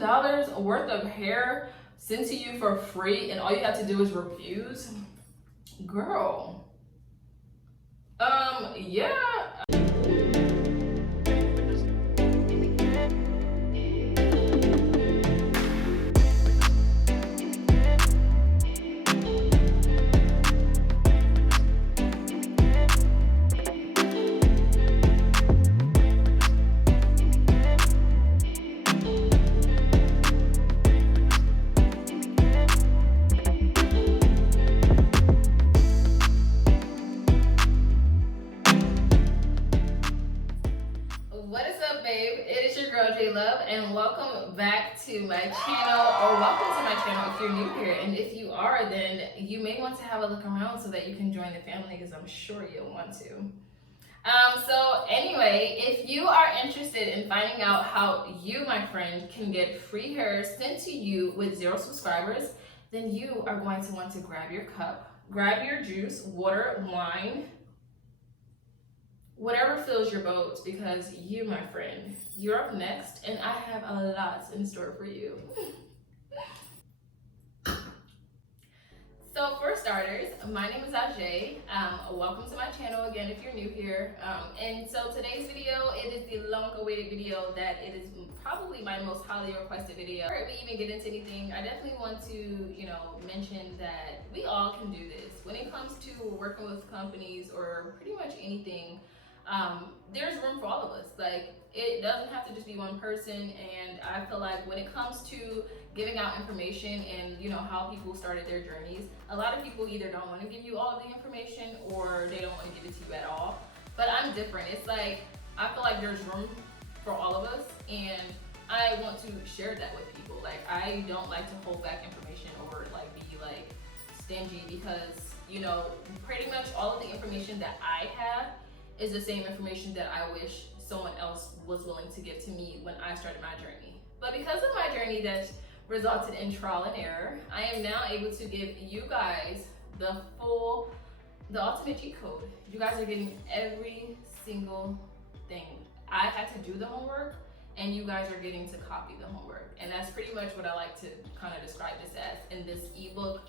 $2,000 worth of hair sent to you for free and all you have to do is reviews? Girl. Yeah. What is up, babe? It is your girl Jeelovee, and welcome back to my channel, or welcome to my channel if you're new here. And if you are, then you may want to have a look around so that you can join the family, because I'm sure you'll want to. So anyway, if you are interested in finding out how you, my friend, can get free hair sent to you with 0 subscribers, then you are going to want to grab your cup, grab your juice, water, wine, whatever fills your boat, because you, my friend, you're up next, and I have a lot in store for you. So for starters, my name is Asjee'LaVié. Welcome to my channel again if you're new here. And so today's video, it is the long-awaited video that it is probably my most highly requested video. Before we even get into anything, I definitely want to, mention that we all can do this. When it comes to working with companies or pretty much anything, there's room for all of us. Like, it doesn't have to just be one person, and I feel like when it comes to giving out information and how people started their journeys, a lot of people either don't want to give you all of the information or they don't want to give it to you at all. But I'm different. It's like, I feel like there's room for all of us, and I want to share that with people. Like, I don't like to hold back information or like be like stingy, because pretty much all of the information that I have is the same information that I wish someone else was willing to give to me when I started my journey. But because of my journey that resulted in trial and error, I am now able to give you guys the ultimate cheat code. You guys are getting every single thing. I had to do the homework, and you guys are getting to copy the homework. And that's pretty much what I like to kind of describe this as in this ebook,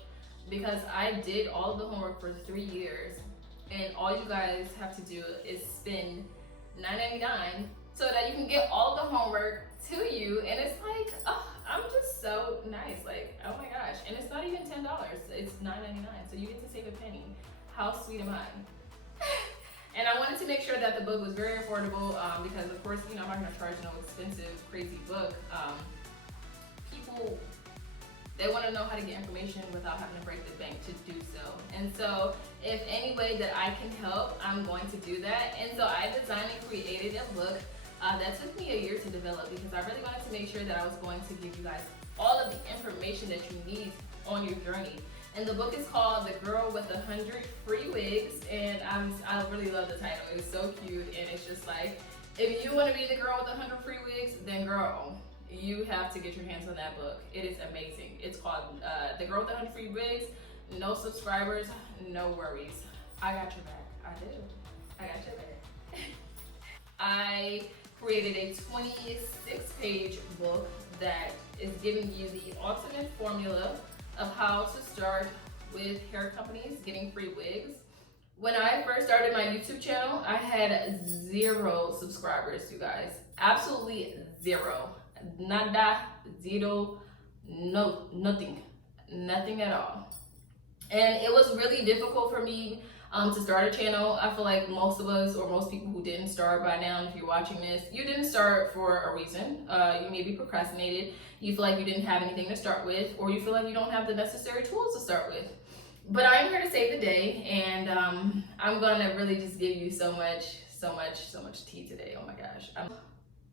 because I did all of the homework for 3 years. And all you guys have to do is spend $9.99 so that you can get all the homework to you. And it's like, oh, I'm just so nice. Like, oh my gosh. And it's not even $10. It's $9.99. So you get to save a penny. How sweet am I? And I wanted to make sure that the book was very affordable, because of course, I'm not gonna charge no expensive, crazy book. People, they want to know how to get information without having to break the bank to do so. And so if any way that I can help, I'm going to do that. And so I designed and created a book that took me a year to develop, because I really wanted to make sure that I was going to give you guys all of the information that you need on your journey. And the book is called The Girl with 100 Free Wigs. And I really love the title. It's so cute, and it's just like, if you want to be the girl with 100 free wigs, then girl, you have to get your hands on that book. It is amazing. It's called The Girl with 100 Free Wigs. No subscribers, no worries. I got your back. I do. I got your back. I created a 26-page book that is giving you the ultimate formula of how to start with hair companies getting free wigs. When I first started my YouTube channel, I had 0 subscribers, you guys. Absolutely 0. Nada, zero, no, nothing at all. And it was really difficult for me to start a channel. I feel like most of us, or most people who didn't start by now, if you're watching this, you didn't start for a reason. You maybe procrastinated, you feel like you didn't have anything to start with, or you feel like you don't have the necessary tools to start with. But I'm here to save the day, and I'm gonna really just give you so much tea today. Oh my gosh.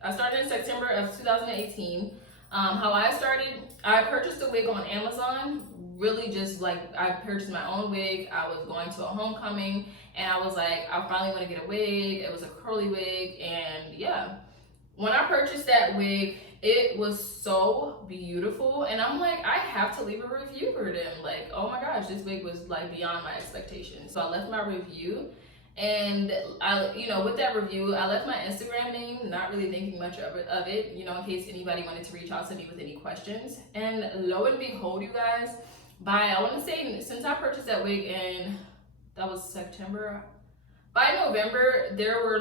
I started in September of 2018. How I started, I purchased a wig on Amazon. Really just like, I purchased my own wig. I was going to a homecoming, and I was like, I finally want to get a wig. It was a curly wig, and yeah. When I purchased that wig, it was so beautiful, and I'm like, I have to leave a review for them. Like, oh my gosh, this wig was like beyond my expectations. So I left my review, And I, with that review, I left my Instagram name, not really thinking much of it, in case anybody wanted to reach out to me with any questions. And lo and behold, you guys, I want to say, since I purchased that wig in, that was September, by November, there were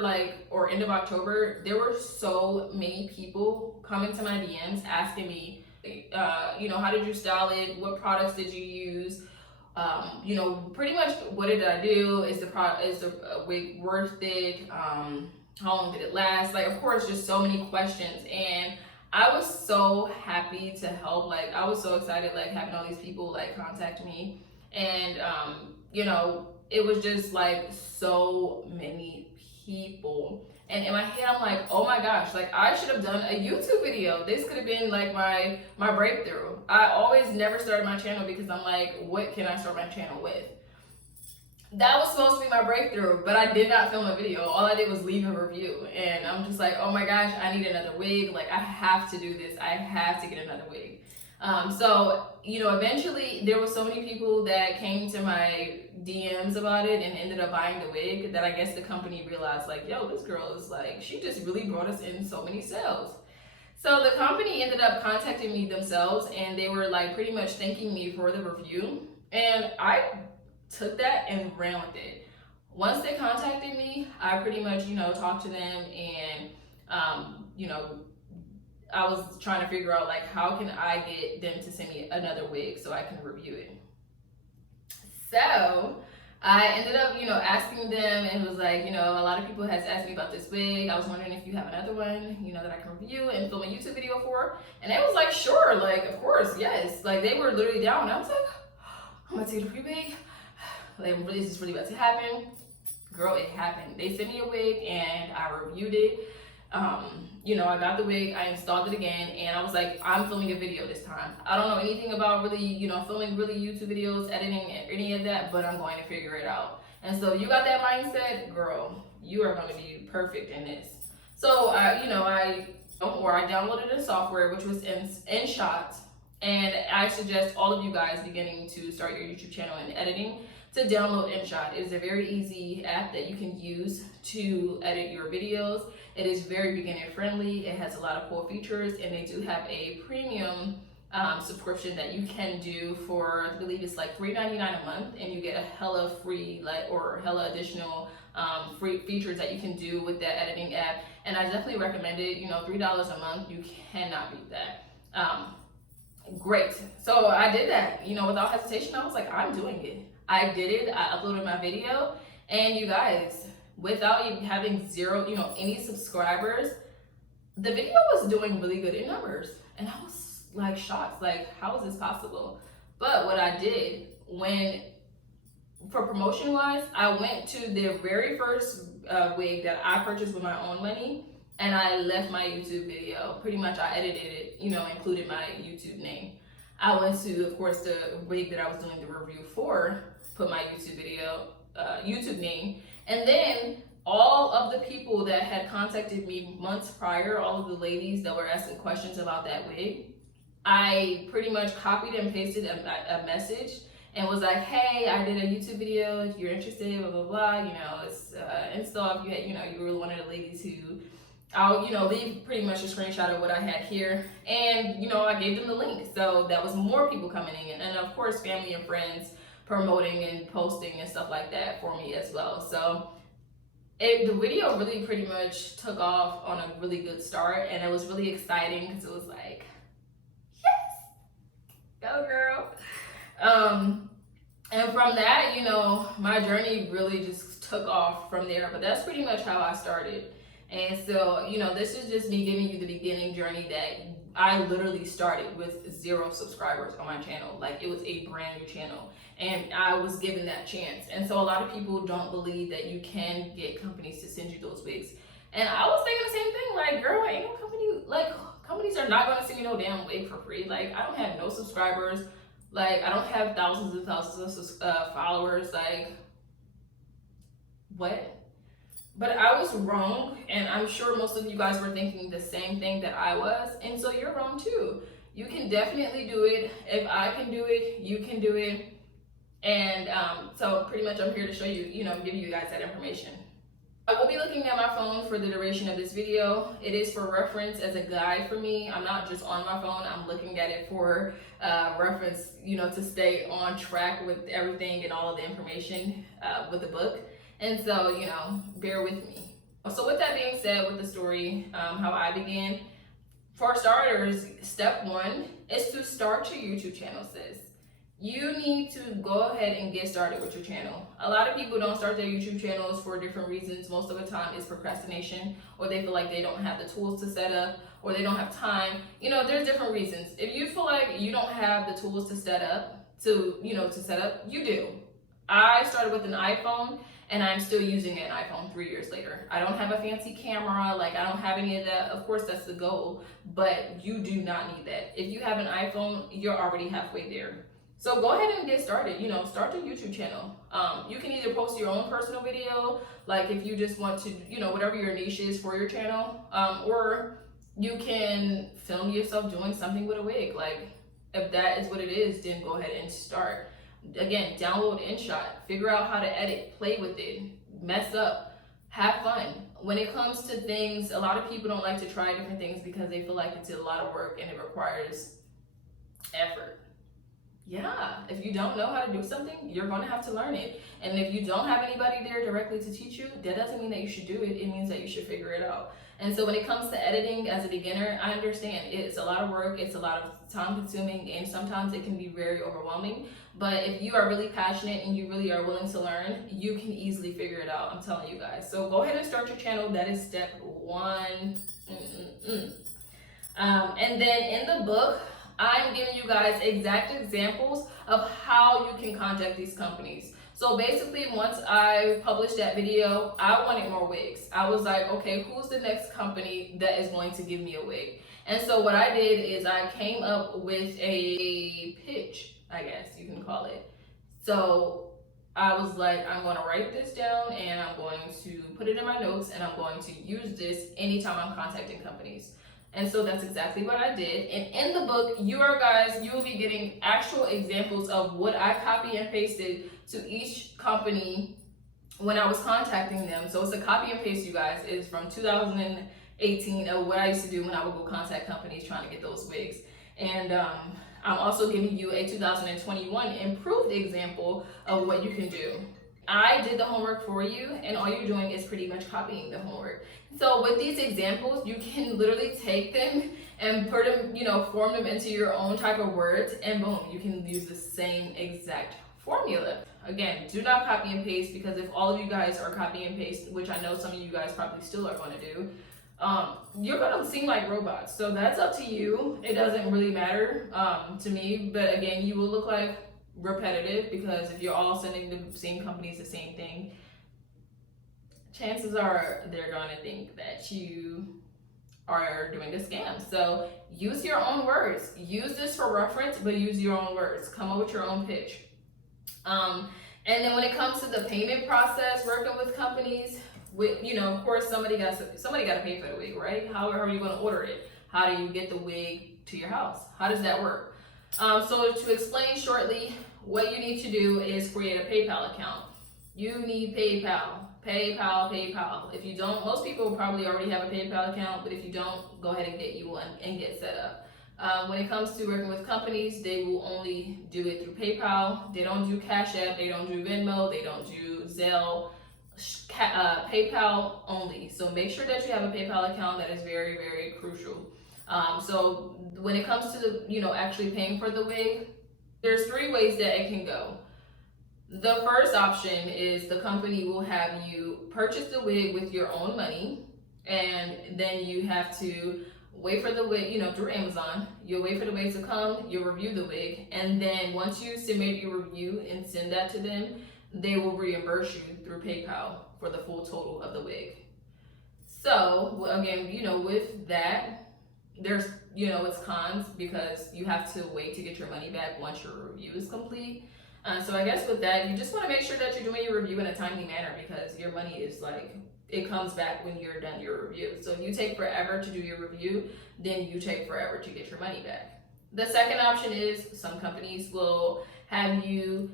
or end of October, there were so many people coming to my DMs asking me, how did you style it? What products did you use? Pretty much what did I do? Is the wig worth it? How long did it last? Of course, just so many questions. And I was so happy to help. I was so excited, having all these people contact me. And, it was just so many people. And in my head, I'm like, oh my gosh, I should have done a YouTube video. This could have been my breakthrough. I always never started my channel because I'm like, what can I start my channel with? That was supposed to be my breakthrough, but I did not film a video. All I did was leave a review. And I'm just like, oh my gosh, I need another wig. I have to do this. I have to get another wig. So, eventually there were so many people that came to my DMs about it and ended up buying the wig that I guess the company realized yo, this girl is she just really brought us in so many sales. So the company ended up contacting me themselves, and they were pretty much thanking me for the review. And I took that and ran with it. Once they contacted me, I pretty much, talked to them, and, I was trying to figure out how can I get them to send me another wig so I can review it. So I ended up, asking them, and it was a lot of people has asked me about this wig. I was wondering if you have another one, that I can review and film a YouTube video for. And they was sure, of course, yes. They were literally down. And I was like, I'm gonna take the free wig. Is this really about to happen? Girl, it happened. They sent me a wig and I reviewed it. I got the wig, I installed it again, and I was like, I'm filming a video this time. I don't know anything about really, filming really YouTube videos, editing, any of that, but I'm going to figure it out. And so you got that mindset, girl, you are going to be perfect in this. So, I downloaded a software, which was InShot, and I suggest all of you guys beginning to start your YouTube channel and editing to download InShot. It is a very easy app that you can use to edit your videos. It is very beginner friendly. It has a lot of cool features, and they do have a premium subscription that you can do for, I believe it's $3.99 a month, and you get a hella free or hella additional free features that you can do with that editing app. And I definitely recommend it. $3 a month, you cannot beat that. Great. So I did that, without hesitation. I was like, I'm doing it. I did it. I uploaded my video, and you guys, without even having zero, any subscribers, the video was doing really good in numbers. And I was shocked, how is this possible? But what I did for promotion wise, I went to the very first wig that I purchased with my own money, and I left my YouTube video. Pretty much I edited it, included my YouTube name. I went to, of course, the wig that I was doing the review for, put my YouTube name, and then all of the people that had contacted me months prior, all of the ladies that were asking questions about that wig, I pretty much copied and pasted a message and was like, hey, I did a YouTube video, if you're interested, blah, blah, blah, it's install if you were one of the ladies who, I'll, leave pretty much a screenshot of what I had here. And, I gave them the link. So that was more people coming in. And of course, family and friends promoting and posting and stuff like that for me as well. So the video really pretty much took off on a really good start. And it was really exciting because it was yes, go girl. And from that, my journey really just took off from there. But that's pretty much how I started. And so, this is just me giving you the beginning journey that I literally started with 0 subscribers on my channel. It was a brand new channel, and I was given that chance. And so a lot of people don't believe that you can get companies to send you those wigs. And I was thinking the same thing, girl, ain't no company, companies are not gonna send me no damn wig for free. I don't have no subscribers. I don't have thousands and thousands of followers. What? But I was wrong, and I'm sure most of you guys were thinking the same thing that I was, and so you're wrong too. You can definitely do it. If I can do it, you can do it. And so pretty much I'm here to show you, give you guys that information. I will be looking at my phone for the duration of this video. It is for reference as a guide for me. I'm not just on my phone, I'm looking at it for reference, to stay on track with everything and all of the information with the book. And so, bear with me. So with that being said, with the story, how I began, for starters, step one is to start your YouTube channel, sis. You need to go ahead and get started with your channel. A lot of people don't start their YouTube channels for different reasons. Most of the time it's procrastination, or they feel like they don't have the tools to set up, or they don't have time. There's different reasons. If you feel like you don't have the tools to set up, you do. I started with an iPhone, and I'm still using an iPhone 3 years later. I don't have a fancy camera, I don't have any of that. Of course, that's the goal, but you do not need that. If you have an iPhone, you're already halfway there. So go ahead and get started, start your YouTube channel. You can either post your own personal video, like if you just want to, whatever your niche is for your channel, or you can film yourself doing something with a wig. Like if that is what it is, then go ahead and start. Again, download InShot, figure out how to edit, play with it, mess up, have fun. When it comes to things, a lot of people don't like to try different things because they feel like it's a lot of work and it requires effort. Yeah, if you don't know how to do something, you're going to have to learn it. And if you don't have anybody there directly to teach you, that doesn't mean that you should do it. It means that you should figure it out. And so when it comes to editing as a beginner, I understand it's a lot of work, it's a lot of time consuming, and sometimes it can be very overwhelming. But if you are really passionate and you really are willing to learn, you can easily figure it out. I'm telling you guys. So go ahead and start your channel. That is step one. And then in the book, I'm giving you guys exact examples of how you can contact these companies. So basically, once I published that video, I wanted more wigs. I was like, okay, who's the next company that is going to give me a wig? And so what I did is I came up with a pitch, I guess you can call it. So I was like, I'm going to write this down and I'm going to put it in my notes and I'm going to use this anytime I'm contacting companies. And so that's exactly what I did. And in the book, you will be getting actual examples of what I copy and pasted to each company when I was contacting them. So it's a copy and paste, you guys. It's from 2018 of what I used to do when I would go contact companies trying to get those wigs. And I'm also giving you a 2021 improved example of what you can do. I did the homework for you, and all you're doing is pretty much copying the homework. So with these examples, you can literally take them and put them, form them into your own type of words, and boom, you can use the same exact formula. Again, do not copy and paste, because if all of you guys are copy and paste, which I know some of you guys probably still are going to do, you're going to seem like robots. So that's up to you. It doesn't really matter to me, but again, you will look like repetitive, because if you're all sending the same companies the same thing, chances are they're going to think that you are doing a scam. So use your own words. Use this for reference, but use your own words. Come up with your own pitch. And then when it comes to the payment process, working with companies, of course somebody got to pay for the wig, right? How are you going to order it? How do you get the wig to your house? How does that work? So to explain shortly, what you need to do is create a PayPal account. You need PayPal. If you don't, most people probably already have a PayPal account, but if you don't, go ahead and get you one and get set up. When it comes to working with companies, they will only do it through PayPal. They don't do Cash App, they don't do Venmo, they don't do Zelle, PayPal only. So make sure that you have a PayPal account. That is very, very crucial. So when it comes to actually paying for the wig, there's 3 ways that it can go. The first option is the company will have you purchase the wig with your own money, and then you have to wait for the wig, through Amazon. You'll wait for the wig to come, you'll review the wig, and then once you submit your review and send that to them, they will reimburse you through PayPal for the full total of the wig. So again, with that, there's, it's cons, because you have to wait to get your money back once your review is complete. So I guess with that, you just want to make sure that you're doing your review in a timely manner, because your money is it comes back when you're done your review. So if you take forever to do your review, then you take forever to get your money back. The second option is some companies will have you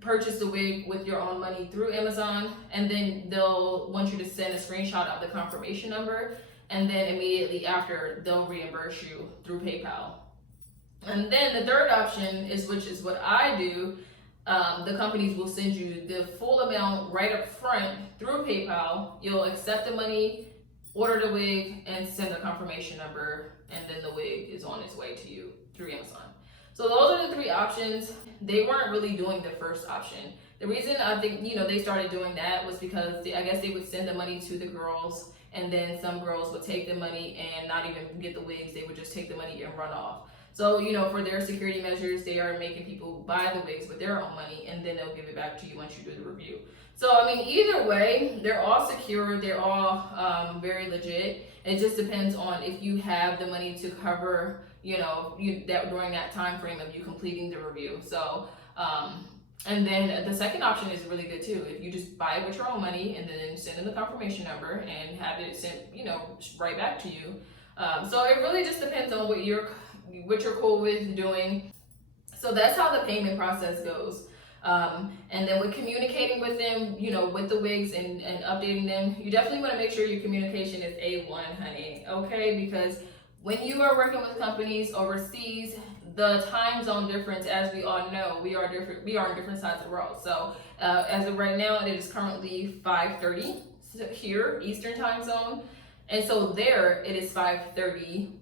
purchase the wig with your own money through Amazon, and then they'll want you to send a screenshot of the confirmation number, and then immediately after they'll reimburse you through PayPal. And then the third option is, which is what I do, the companies will send you the full amount right up front through PayPal. You'll accept the money, order the wig, and send the confirmation number, and then the wig is on its way to you through Amazon. So those are the three options. They weren't really doing the first option. The reason I think, they started doing that was because I guess they would send the money to the girls, and then some girls would take the money and not even get the wigs. They would just take the money and run off. So, for their security measures, they are making people buy the wigs with their own money, and then they'll give it back to you once you do the review. So, either way, they're all secure. They're all very legit. It just depends on if you have the money to cover, that during that time frame of you completing the review. So, and then the second option is really good too. If you just buy it with your own money and then send in the confirmation number and have it sent, right back to you. So it really just depends on what you're cool with doing. So that's how the payment process goes. And then with communicating with them, with the wigs and updating them, you definitely want to make sure your communication is A1, honey, okay? Because when you are working with companies overseas, the time zone difference, as we all know, we are on different sides of the world. So as of right now, it is currently 5:30 here, Eastern time zone. And so there, it is 5:30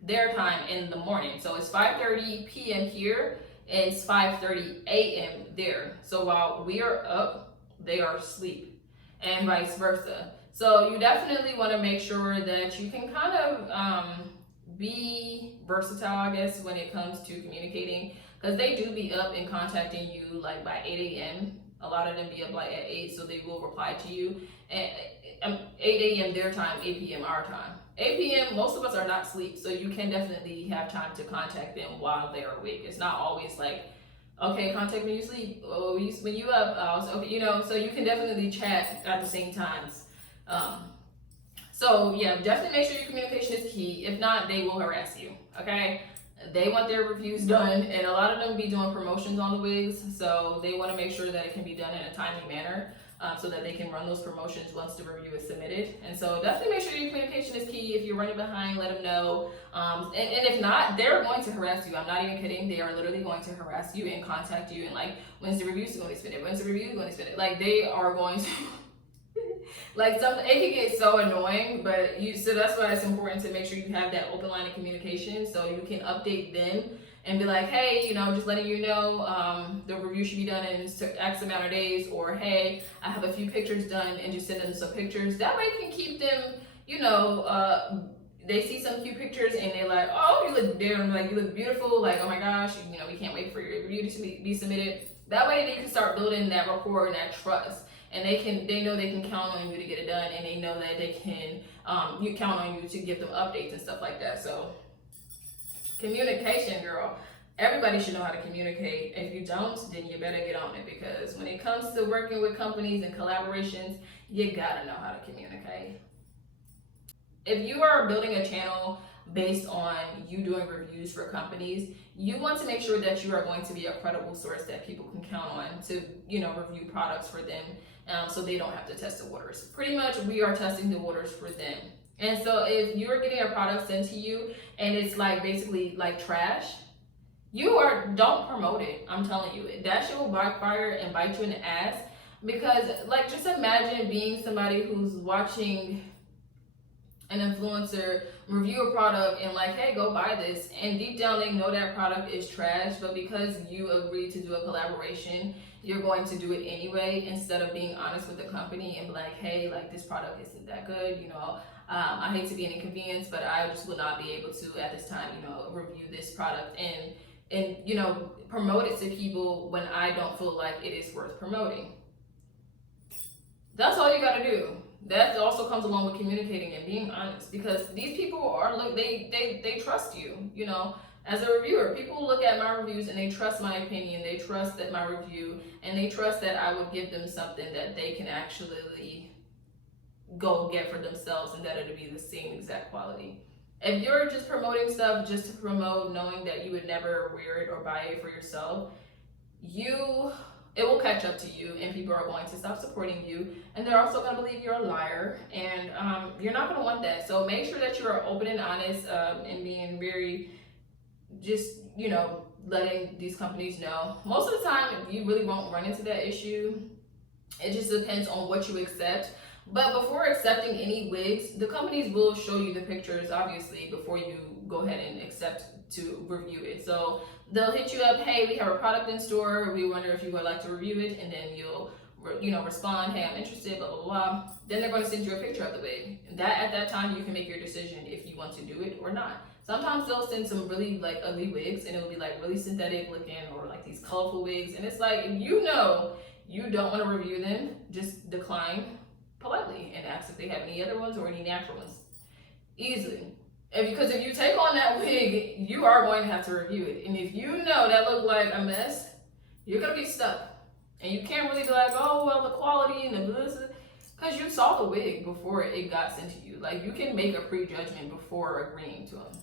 their time in the morning. So it's 5:30 p.m. here, and it's 5:30 a.m. there. So while we are up, they are asleep, and vice versa. So you definitely want to make sure that you can kind of be versatile, I guess, when it comes to communicating, because they do be up and contacting you like by 8 a.m. A lot of them be up like at 8, so they will reply to you. And 8 a.m. their time, 8 p.m. our time. 8 p.m. most of us are not asleep, so you can definitely have time to contact them while they're awake. It's not always like, okay, contact me when you sleep, or when you up, okay, so you can definitely chat at the same times. So yeah, definitely make sure your communication is key. If not, they will harass you, okay? They want their reviews done, and a lot of them be doing promotions on the wigs, so they want to make sure that it can be done in a timely manner, so that they can run those promotions once the review is submitted. And so definitely make sure your communication is key. If you're running behind, let them know. And if not, they're going to harass you. I'm not even kidding. They are literally going to harass you and contact you and like, when's the review going to spin it? When's the review going to spin it? Like, they are going to... Like, it can get so annoying, but so that's why it's important to make sure you have that open line of communication, so you can update them and be like, hey, just letting you know, the review should be done in X amount of days, or hey, I have a few pictures done, and just send them some pictures. That way you can keep them, they see some cute pictures and they're like, oh, you look beautiful, like, oh my gosh, we can't wait for your review to be submitted. That way they can start building that rapport and that trust. And they know they can count on you to get it done, and they know that they can you count on you to give them updates and stuff like that. So communication, girl. Everybody should know how to communicate. If you don't, then you better get on it, because when it comes to working with companies and collaborations, you gotta know how to communicate. If you are building a channel based on you doing reviews for companies, you want to make sure that you are going to be a credible source that people can count on to, review products for them, so they don't have to test the waters. Pretty much, we are testing the waters for them. And so if you're getting a product sent to you and it's like basically like trash, don't promote it. I'm telling you, that shit will backfire and bite you in the ass, because like, just imagine being somebody who's watching an influencer review a product and like, hey, go buy this, and deep down they know that product is trash, but because you agreed to do a collaboration, you're going to do it anyway, instead of being honest with the company and be like, hey, like, this product isn't that good, I hate to be an inconvenience, but I just will not be able to at this time, review this product and promote it to people when I don't feel like it is worth promoting. That's all you gotta do. That also comes along with communicating and being honest, because these people are they trust you, as a reviewer. People look at my reviews and they trust my opinion, they trust that my review, and they trust that I would give them something that they can actually go get for themselves, and that it'll be the same exact quality. If you're just promoting stuff just to promote, knowing that you would never wear it or buy it for yourself, it will catch up to you, and people are going to stop supporting you, and they're also going to believe you're a liar, and you're not going to want that. So make sure that you are open and honest, and being very, just, you know, letting these companies know. Most of the time you really won't run into that issue. It just depends on what you accept. But before accepting any wigs, the companies will show you the pictures, obviously, before you go ahead and accept to review it. So they'll hit you up, hey, we have a product in store, we wonder if you would like to review it, and then you'll, you know, respond, hey, I'm interested, blah, blah, blah. Then they're going to send you a picture of the wig. At that time, you can make your decision if you want to do it or not. Sometimes they'll send some really like ugly wigs, and it'll be like really synthetic looking, or like these colorful wigs. And it's like, if you know you don't want to review them, just decline politely and ask if they have any other ones or any natural ones. Easily. Because if you take on that wig, you are going to have to review it. And if you know that looked like a mess, you're going to be stuck. And you can't really be like, oh, well, the quality and the this, because you saw the wig before it got sent to you. Like, you can make a prejudgment before agreeing to them.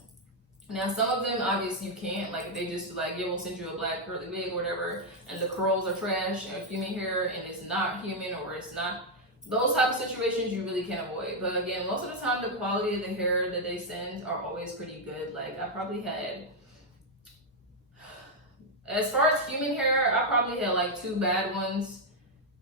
Now, some of them, obviously, you can't. Like, they just like, yeah, we'll send you a black curly wig or whatever, and the curls are trash, and human hair, and it's not human, or it's not. Those type of situations you really can't avoid. But again, most of the time, the quality of the hair that they send are always pretty good. Like, I probably had, as far as human hair, I probably had like 2 bad ones.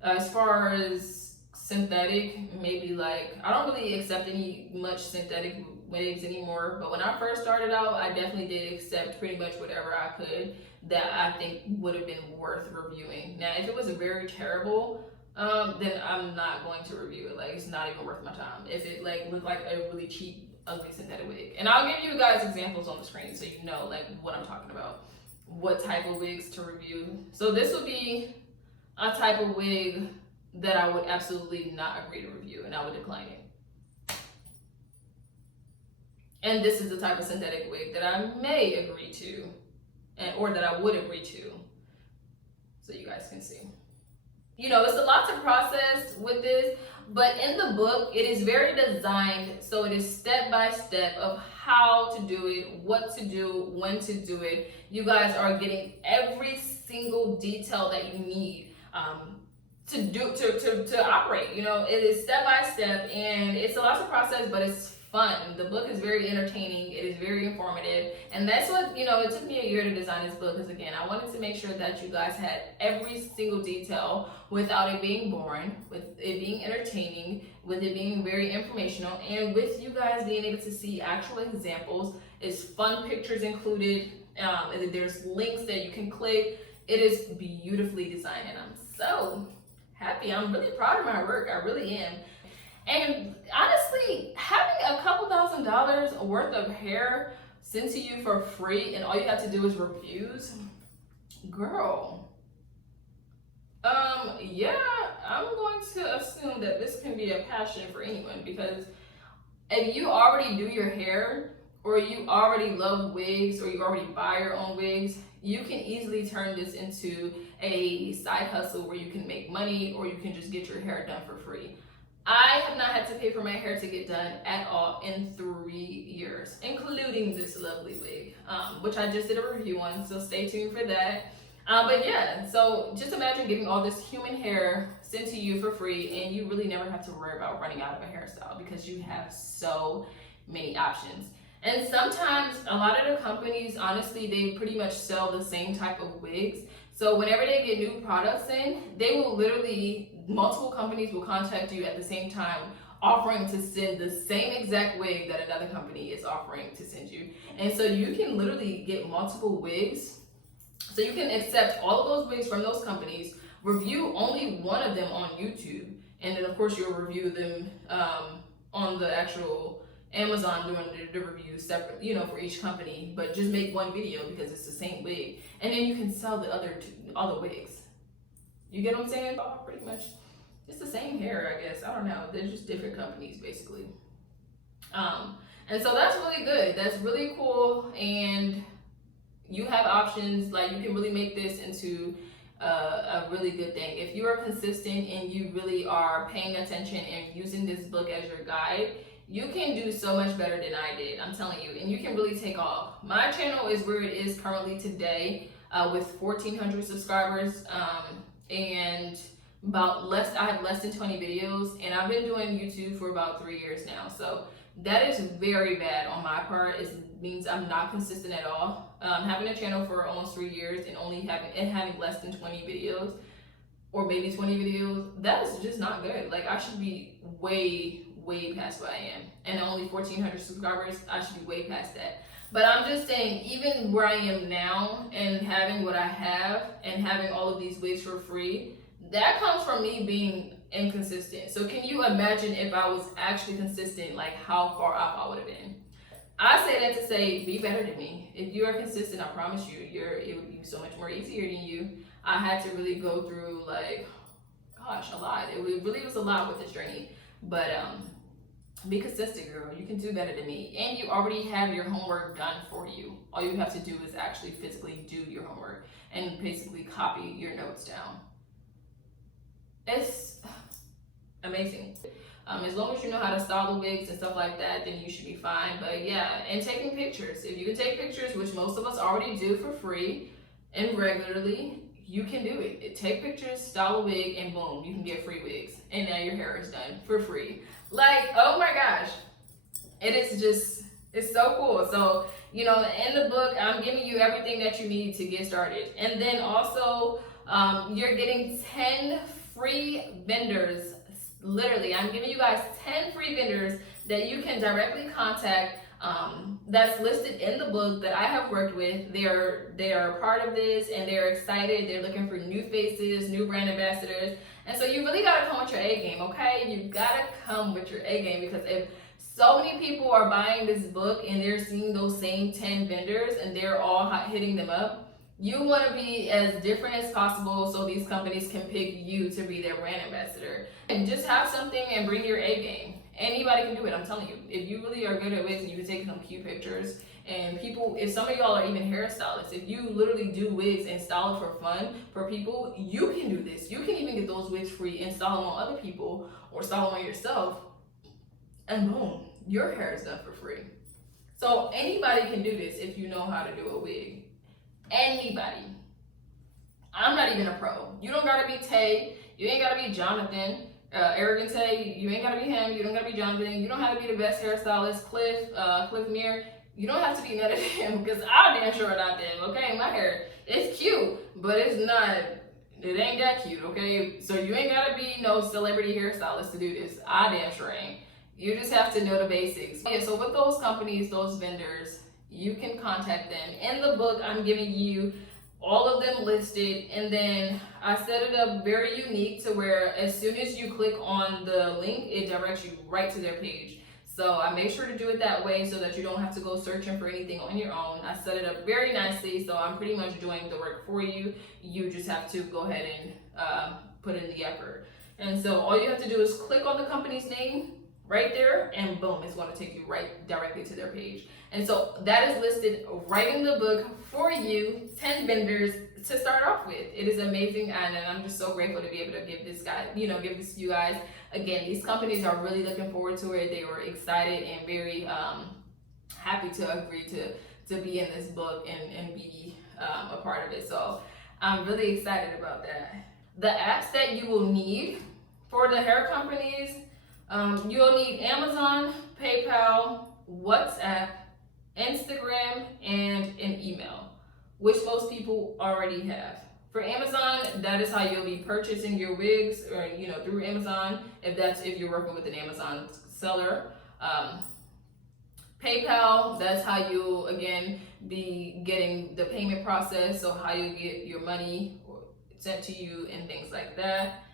As far as synthetic, maybe like, I don't really accept any much synthetic wigs anymore, but when I first started out, I definitely did accept pretty much whatever I could that I think would have been worth reviewing. Now, if it was very terrible, then I'm not going to review it. Like, it's not even worth my time. If it like looked like a really cheap, ugly synthetic wig. And I'll give you guys examples on the screen so you know like what I'm talking about, what type of wigs to review. So this would be a type of wig that I would absolutely not agree to review, and I would decline it. And this is the type of synthetic wig that I may agree to, or that I would agree to, so you guys can see. You know, it's a lot to process with this, but in the book, it is very designed, so it is step by step of how to do it, what to do, when to do it. You guys are getting every single detail that you need to operate. You know, it is step by step, and it's a lot to process, but it's fun. The book is very entertaining. It is very informative. And that's what, you know, it took me a year to design this book, because again, I wanted to make sure that you guys had every single detail without it being boring, with it being entertaining, with it being very informational, and with you guys being able to see actual examples. It's fun pictures included. There's links that you can click. It is beautifully designed, and I'm so happy. I'm really proud of my work. I really am. And honestly, having a couple $1,000s worth of hair sent to you for free, and all you have to do is reviews, girl. Yeah, I'm going to assume that this can be a passion for anyone, because if you already do your hair, or you already love wigs, or you already buy your own wigs, you can easily turn this into a side hustle where you can make money, or you can just get your hair done for free. I have not had to pay for my hair to get done at all in 3 years, including this lovely wig, which I just did a review on, so stay tuned for that. But yeah, so just imagine getting all this human hair sent to you for free, and you really never have to worry about running out of a hairstyle, because you have so many options. And sometimes a lot of the companies, honestly, they pretty much sell the same type of wigs. So whenever they get new products in, they will literally, multiple companies will contact you at the same time, offering to send the same exact wig that another company is offering to send you. And so you can literally get multiple wigs. So you can accept all of those wigs from those companies, review only one of them on YouTube, and then of course you'll review them on the actual Amazon, doing the reviews separate, you know, for each company, but just make one video because it's the same wig, and then you can sell the other wigs. You get what I'm saying? Pretty much, it's the same hair, I guess. I don't know. They're just different companies, basically. And so that's really good. That's really cool, and you have options. Like, you can really make this into a really good thing if you are consistent and you really are paying attention and using this book as your guide. You can do so much better than I did, I'm telling you, and you can really take off. My channel is where it is currently today. with 1,400 subscribers, and I have less than 20 videos, and I've been doing YouTube for about 3 years now. So that is very bad on my part. It means I'm not consistent at all. Having a channel for almost 3 years and only having less than 20 videos, or maybe 20 videos, that is just not good. Like, I should be way past what I am. And only 1,400 subscribers, I should be way past that. But I'm just saying, even where I am now and having what I have and having all of these wigs for free, that comes from me being inconsistent. So can you imagine if I was actually consistent, like how far off I would have been? I say that to say, be better than me. If you are consistent, I promise you, it would be so much more easier than you. I had to really go through, like, gosh, a lot. It really was a lot with this journey. But be consistent, girl. You can do better than me. And you already have your homework done for you. All you have to do is actually physically do your homework and basically copy your notes down. It's amazing. As long as you know how to style the wigs and stuff like that, then you should be fine. But yeah, and taking pictures. If you can take pictures, which most of us already do for free and regularly, you can do it. Take pictures, style a wig, and boom, you can get free wigs. And now your hair is done for free. Like, oh my gosh. It's so cool. So, you know, in the book, I'm giving you everything that you need to get started. And then also, you're getting 10 free vendors. Literally, I'm giving you guys 10 free vendors that you can directly contact, that's listed in the book that I have worked with. They are part of this, and they're excited. They're looking for new faces, new brand ambassadors. And so you really gotta come with your A game, okay? You gotta come with your A game, because if so many people are buying this book and they're seeing those same 10 vendors and they're all hitting them up, you want to be as different as possible so these companies can pick you to be their brand ambassador. And just have something and bring your A game. Anybody can do it, I'm telling you. If you really are good at wigs and you can take some cute pictures, and people, if some of y'all are even hairstylists, if you literally do wigs and style it for fun for people, you can do this. You can even get those wigs free and style them on other people or style them on yourself, and boom, your hair is done for free. So anybody can do this if you know how to do a wig. Anybody. I'm not even a pro. You don't gotta be Tay. You ain't gotta be Jonathan. Arrogant Tay. You ain't gotta be him. You don't gotta be Jonathan. You don't have to be the best hairstylist. Cliff Mir. You don't have to be none of them, because I'm damn sure not them. Okay, my hair, it's cute, but it's not. It ain't that cute. Okay, so you ain't gotta be no celebrity hairstylist to do this. I damn sure ain't. You just have to know the basics. Yeah. So with those companies, those vendors, you can contact them. In the book, I'm giving you all of them listed, and then I set it up very unique to where as soon as you click on the link, it directs you right to their page. So I made sure to do it that way so that you don't have to go searching for anything on your own. I set it up very nicely, so I'm pretty much doing the work for you. You just have to go ahead and put in the effort. And so all you have to do is click on the company's name right there, and boom, it's going to take you right directly to their page. And so that is listed right in the book for you, 10 vendors to start off with. It is amazing, and I'm just so grateful to be able to give this to you guys. Again, these companies are really looking forward to it. They were excited and very happy to agree to be in this book and be a part of it. So I'm really excited about that. The apps that you will need for the hair companies, you'll need Amazon, PayPal, WhatsApp, Instagram, and an email, which most people already have. For Amazon, that is how you'll be purchasing your wigs, or through Amazon, if you're working with an Amazon seller. PayPal, that's how you'll again be getting the payment process, so how you get your money sent to you and things like that.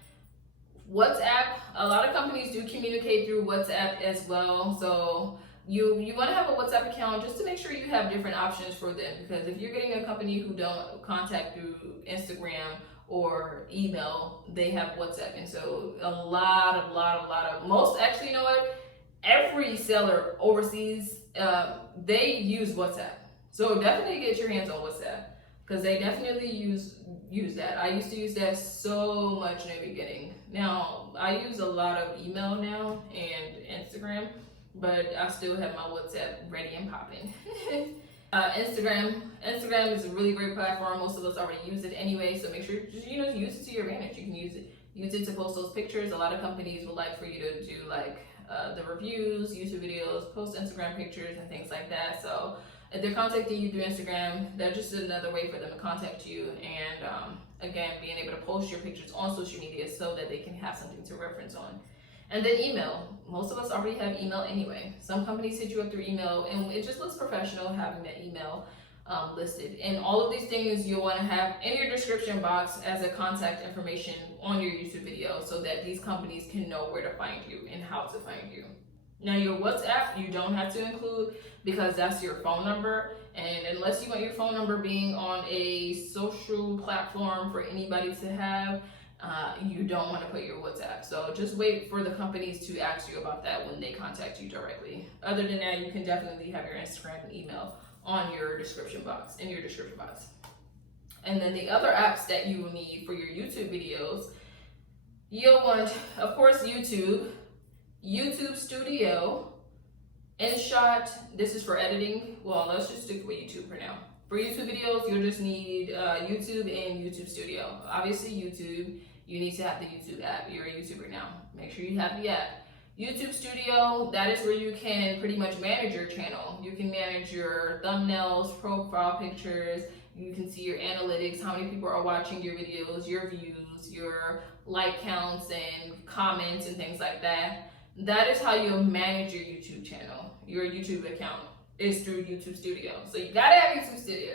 WhatsApp, a lot of companies do communicate through WhatsApp as well, so you want to have a WhatsApp account just to make sure you have different options for them, because if you're getting a company who don't contact through Instagram or email, they have WhatsApp. And so a lot of most, actually, you know what, every seller overseas, they use WhatsApp. So definitely get your hands on WhatsApp, because they definitely use that. I used to use that so much in the beginning. Now I use a lot of email now and Instagram, but I still have my WhatsApp ready and popping. Instagram is a really great platform. Most of us already use it anyway, so make sure just use it to your advantage. You can use it to post those pictures. A lot of companies would like for you to do like the reviews, YouTube videos, post Instagram pictures and things like that. So if they're contacting you through Instagram, that's just another way for them to contact you, and again, being able to post your pictures on social media so that they can have something to reference on. And then email. Most of us already have email anyway. Some companies hit you up through email, and it just looks professional having that email listed. And all of these things you'll want to have in your description box as a contact information on your YouTube video, so that these companies can know where to find you and how to find you. Now, your WhatsApp you don't have to include, because that's your phone number, and unless you want your phone number being on a social platform for anybody to have, you don't want to put your WhatsApp. So just wait for the companies to ask you about that when they contact you directly. Other than that, you can definitely have your Instagram and email on your description box, And then the other apps that you will need for your YouTube videos, you'll want, of course, YouTube Studio, InShot. This is for editing. Well, let's just stick with YouTube for now. For YouTube videos, you'll just need YouTube and YouTube Studio. Obviously, YouTube, you need to have the YouTube app. You're a YouTuber now. Make sure you have the app. YouTube Studio, that is where you can pretty much manage your channel. You can manage your thumbnails, profile pictures. You can see your analytics, how many people are watching your videos, your views, your like counts and comments and things like that. That is how you'll manage your YouTube channel, your YouTube account. Is through YouTube Studio. So you gotta have YouTube Studio.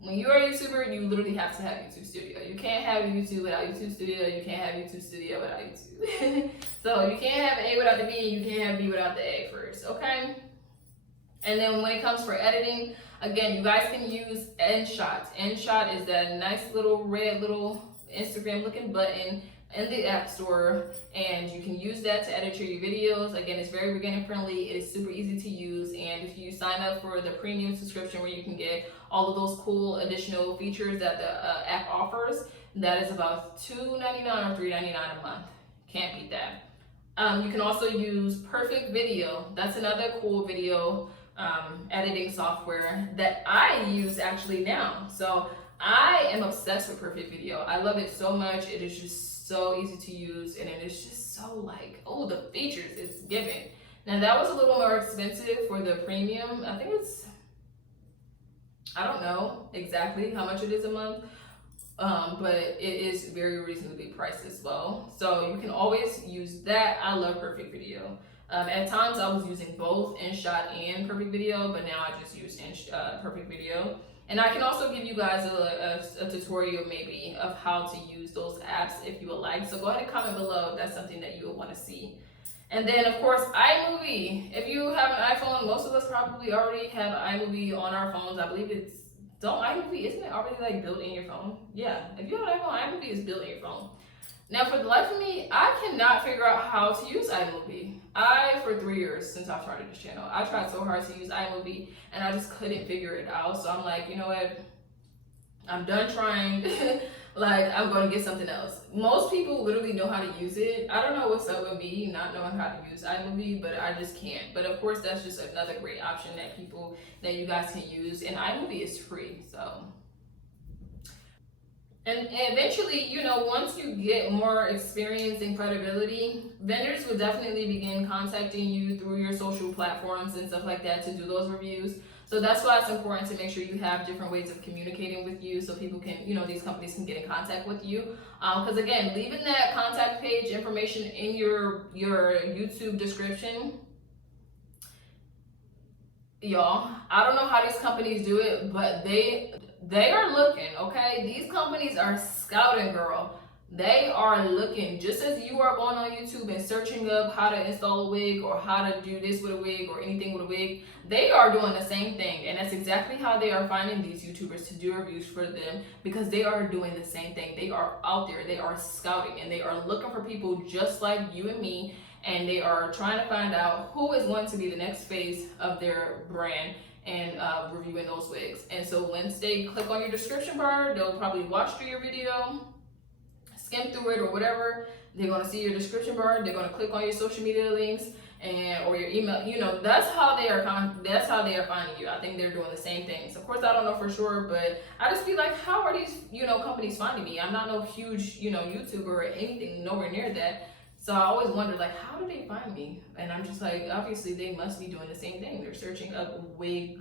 When you're a YouTuber, you literally have to have YouTube Studio. You can't have YouTube without YouTube Studio. You can't have YouTube Studio without YouTube. So you can't have A without the B, and you can't have B without the A first, okay? And then when it comes for editing, again, you guys can use InShot. InShot is that nice little red little Instagram looking button in the App Store, and you can use that to edit your videos. Again, it's very beginner friendly. It is super easy to use, and if you sign up for the premium subscription where you can get all of those cool additional features that the app offers, that is about $2.99 or $3.99 a month. Can't beat that. You can also use Perfect Video. That's another cool video editing software that I use actually now. So I am obsessed with Perfect Video. I love it so much. It is just so easy to use, and it is just so like, oh, the features it's given. Now that was a little more expensive for the premium. I think it's, I don't know exactly how much it is a month, but it is very reasonably priced as well. So you can always use that. I love Perfect Video. At times I was using both InShot and Perfect Video, but now I just use Perfect Video. And I can also give you guys a tutorial maybe of how to use those apps if you would like. So go ahead and comment below if that's something that you would want to see. And then of course, iMovie. If you have an iPhone, most of us probably already have iMovie on our phones. I believe it's, iMovie, isn't it already like built in your phone? Yeah, if you have an iPhone, iMovie is built in your phone. Now for the life of me, I cannot figure out how to use iMovie. For 3 years since I've started this channel, I tried so hard to use iMovie and I just couldn't figure it out. So I'm like, you know what? I'm done trying. Like, I'm going to get something else. Most people literally know how to use it. I don't know what's up with me not knowing how to use iMovie, but I just can't. But of course, that's just another great option that you guys can use. And iMovie is free, so. And eventually, once you get more experience and credibility, vendors will definitely begin contacting you through your social platforms and stuff like that to do those reviews. So that's why it's important to make sure you have different ways of communicating with you so people can, these companies can get in contact with you. Because again, leaving that contact page information in your YouTube description, y'all, I don't know how these companies do it, but they are looking, okay? These companies are scouting, girl. They are looking. Just as you are going on YouTube and searching up how to install a wig or how to do this with a wig or anything with a wig, they are doing the same thing. And that's exactly how they are finding these YouTubers to do reviews for them, because they are doing the same thing. They are out there, they are scouting, and they are looking for people just like you and me, and they are trying to find out who is going to be the next face of their brand and reviewing those wigs. And so once they click on your description bar, they'll probably watch through your video, skim through it or whatever. They're going to see your description bar. They're going to click on your social media links. and or your email. You know, that's how they are finding you. I think they're doing the same things. Of course, I don't know for sure, but I just be like, how are these, you know, companies finding me? I'm not no huge, you know, YouTuber or anything, nowhere near that. So I always wonder, like, how do they find me? And I'm just like, obviously they must be doing the same thing. They're searching up wig,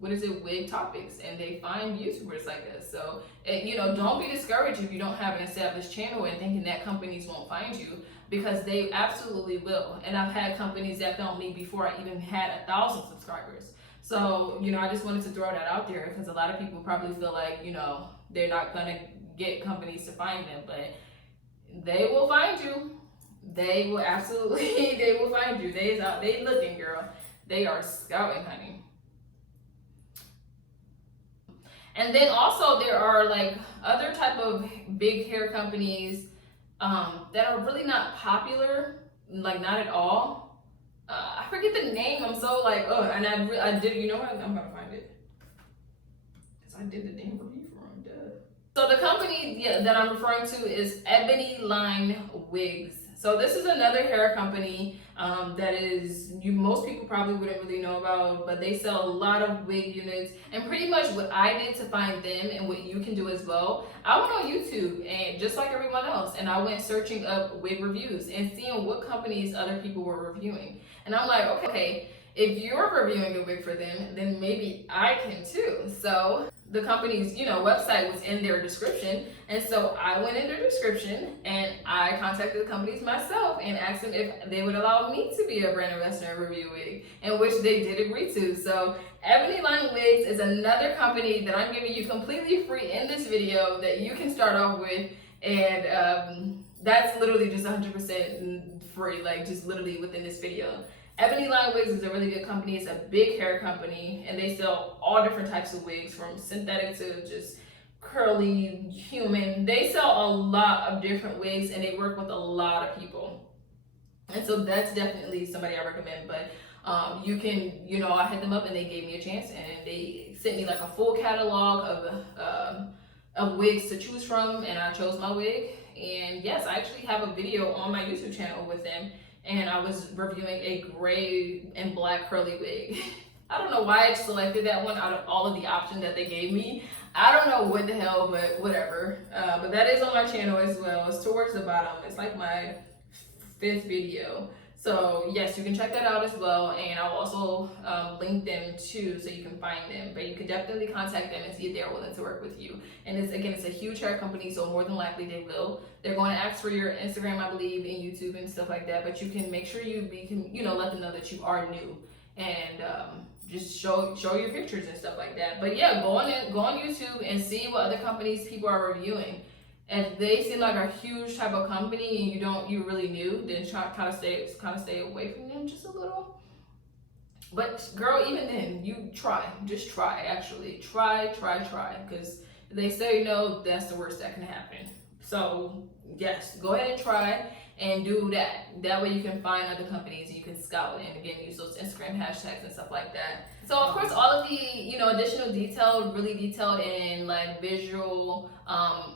wig topics, and they find YouTubers like us. So, you know, don't be discouraged if you don't have an established channel and thinking that companies won't find you, because they absolutely will. And I've had companies that found me before I even had 1,000 subscribers. So, you know, I just wanted to throw that out there, because a lot of people probably feel like, you know, they're not gonna get companies to find them, but they will find you. They will absolutely, they will find you. They looking, girl. They are scouting, honey. And then also there are like other type of big hair companies that are really not popular, like not at all. I forget the name. I'm so like, oh, and I did, you know what? I'm gonna find it, because I did the damn review for them. Duh. So the company that I'm referring to is Ebony Line Wigs. So this is another hair company that is, most people probably wouldn't really know about, but they sell a lot of wig units. And pretty much what I did to find them, and what you can do as well, I went on YouTube, and just like everyone else, and I went searching up wig reviews and seeing what companies other people were reviewing. And I'm like, okay, if you're reviewing a wig for them, then maybe I can too. So the company's, you know, website was in their description, and so I went in their description and I contacted the companies myself and asked them if they would allow me to be a brand ambassador and review wig, in which they did agree to. So Ebony Line Wigs is another company that I'm giving you completely free in this video that you can start off with, and that's literally just 100% free, like just literally within this video. Ebony Line Wigs is a really good company. It's a big hair company, and they sell all different types of wigs, from synthetic to just curly, human. They sell a lot of different wigs, and they work with a lot of people. And so that's definitely somebody I recommend. But you can, you know, I hit them up and they gave me a chance, and they sent me like a full catalog of wigs to choose from, and I chose my wig. And yes, I actually have a video on my YouTube channel with them, and I was reviewing a gray and black curly wig. I don't know why I selected that one out of all of the options that they gave me. I don't know what the hell, but whatever. But that is on my channel as well. It's towards the bottom. It's like my 5th video. So yes, you can check that out as well, and I'll also link them too, so you can find them. But you can definitely contact them and see if they're willing to work with you. And it's a huge hair company, so more than likely they will. They're going to ask for your Instagram, I believe, and YouTube and stuff like that. But you can make sure you know, let them know that you are new, and just show your pictures and stuff like that. But yeah, go on YouTube and see what other companies people are reviewing. If they seem like a huge type of company and you're really new, then kind of stay away from them just a little. But girl, even then, you just try. Actually, try, because if they say no, that's the worst that can happen. So yes, go ahead and try and do that. That way you can find other companies and you can scout, and again, use those Instagram hashtags and stuff like that. So of course, all of the, you know, additional detail, really detailed and like visual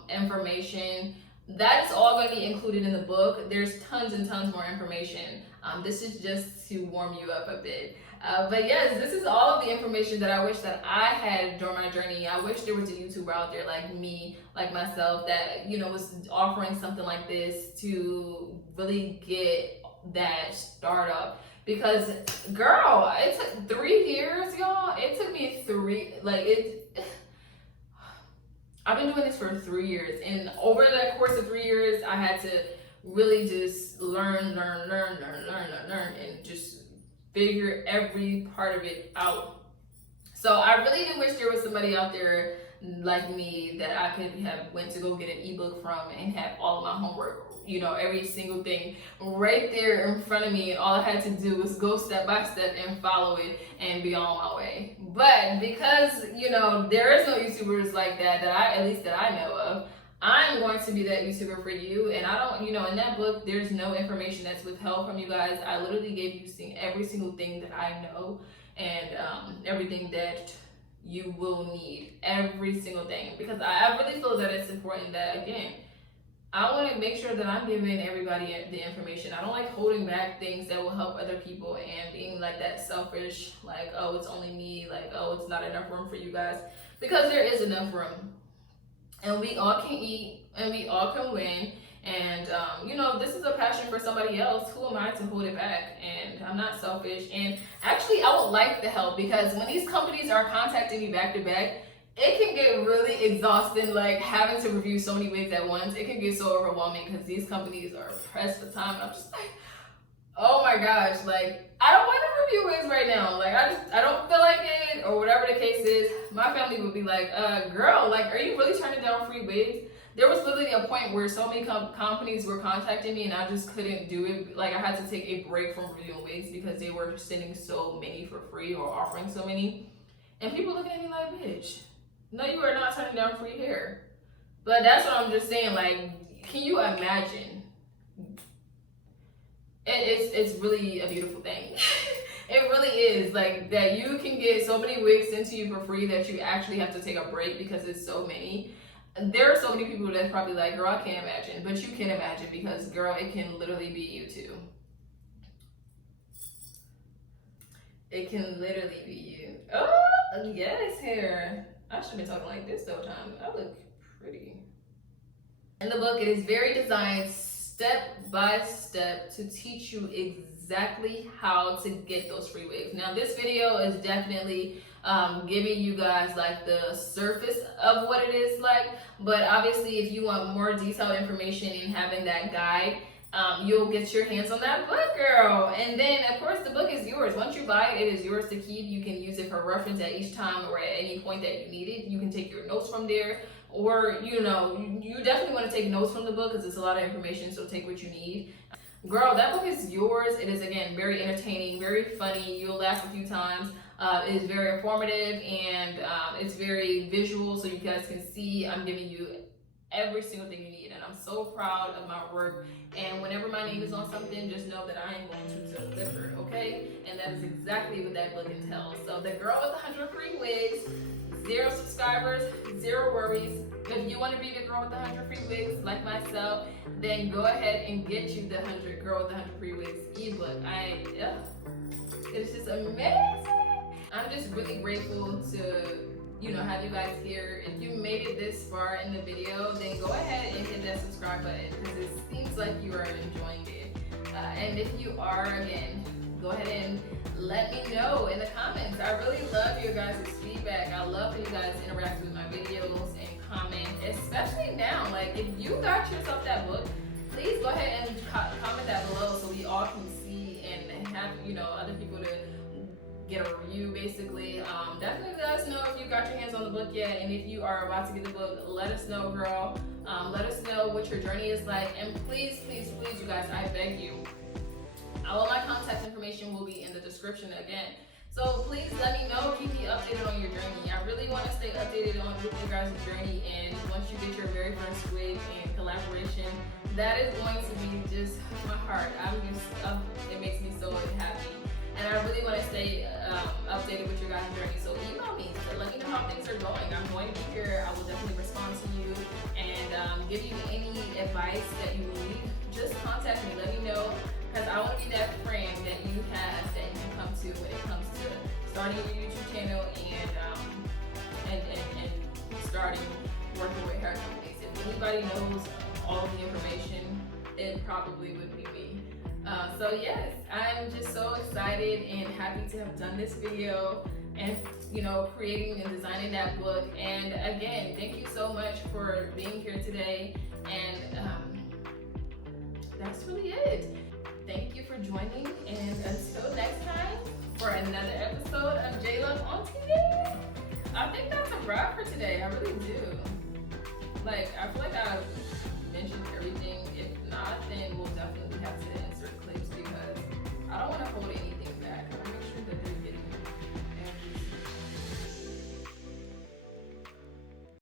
information, that is all going to be included in the book. There's tons and tons more information. This is just to warm you up a bit. But yes, this is all of the information that I wish that I had during my journey. I wish there was a YouTuber out there like me, like myself, that, you know, was offering something like this to really get that startup. Because girl, it took 3 years, y'all. It took me I've been doing this for 3 years, and over the course of 3 years, I had to really just learn, and just figure every part of it out. So I really do wish there was somebody out there like me that I could have went to go get an ebook from and have all of my homework, you know, every single thing right there in front of me, and all I had to do was go step by step and follow it and be on my way. But because, you know, there is no YouTubers like that at least that I know of, I'm going to be that YouTuber for you. And I don't, you know, in that book, there's no information that's withheld from you guys. I literally gave you every single thing that I know, and everything that you will need, every single thing, because I really feel that it's important that, again, I want to make sure that I'm giving everybody the information. I don't like holding back things that will help other people and being like that selfish, like, oh, it's only me, like, oh, it's not enough room for you guys, because there is enough room, and we all can eat and we all can win. And you know, this is a passion for somebody else. Who am I to hold it back? And I'm not selfish. And actually, I would like the help, because when these companies are contacting me back to back, it can get really exhausting, like having to review so many wigs at once. It can get so overwhelming because these companies are pressed for time. And I'm just like, oh my gosh, like I don't want to review wigs right now. Like I don't feel like it, or whatever the case is. My family would be like, girl, like, are you really turning down free wigs? There was literally a point where so many companies were contacting me and I just couldn't do it. Like I had to take a break from reviewing wigs because they were sending so many for free or offering so many. And people looking at me like, bitch, no, you are not turning down free hair. But that's what I'm just saying. Like, can you imagine? It's really a beautiful thing. It really is. Like, that you can get so many wigs sent to you for free that you actually have to take a break because it's so many. There are so many people that's probably like, girl, I can't imagine. But you can imagine, because, girl, it can literally be you too. It can literally be you. Oh, yes, hair. I should have been talking like this the whole time. I look pretty. In the book, it is very designed step by step to teach you exactly how to get those free wigs. Now, this video is definitely giving you guys like the surface of what it is like, but obviously if you want more detailed information and having that guide, you'll get your hands on that book, girl. And then of course the book is yours. Once you buy it, it is yours to keep. You can use it for reference at each time or at any point that you need it. You can take your notes from there, or you know, you definitely want to take notes from the book because it's a lot of information, so take what you need. Girl, that book is yours. It is, again, very entertaining, very funny. You'll laugh a few times. It is very informative, and it's very visual, so you guys can see I'm giving you every single thing you need. And I'm so proud of my work. And whenever my name is on something, just know that I am going to deliver, okay? And that is exactly what that book entails. So the girl with 100 free wigs, 0 subscribers, 0 worries. If you want to be the girl with 100 free wigs like myself, then go ahead and get you the Girl with 100 Free Wigs ebook. It's just amazing. I'm just really grateful to, you know, have you guys here. If you made it this far in the video, then go ahead and hit that subscribe button, because it seems like you are enjoying it. And if you are, again, go ahead and let me know in the comments. I really love your guys' feedback. I love when you guys interact with my videos and comment, especially now. Like, if you got yourself that book, please go ahead and comment that below so we all can see and have, you know, other people to get a review, basically. Definitely let us know if you got your hands on the book yet, and if you are about to get the book, let us know, girl. Let us know what your journey is like, and please, please, please, you guys, I beg you, all of my contact information will be in the description again. So please let me know, keep me updated on your journey. I really want to stay updated on with you guys' journey, and once you get your very first wig and collaboration, that is going to be just my heart. It makes me so happy. And I really want to stay updated with your guys' journey. So email me, so let me know how things are going. I'm going to be here. I will definitely respond to you and give you any advice that you need. Just contact me, let me know, because I want to be that friend that you have that you can come to when it comes to starting your YouTube channel and starting working with hair companies. If anybody knows all of the information, it probably would be me. So yes, I'm just so excited and happy to have done this video and, you know, creating and designing that book. And again, thank you so much for being here today. And that's really it. Thank you for joining, and until next time for another episode of Jeelovee on TV. I think that's a wrap for today. I really do. Like, I feel like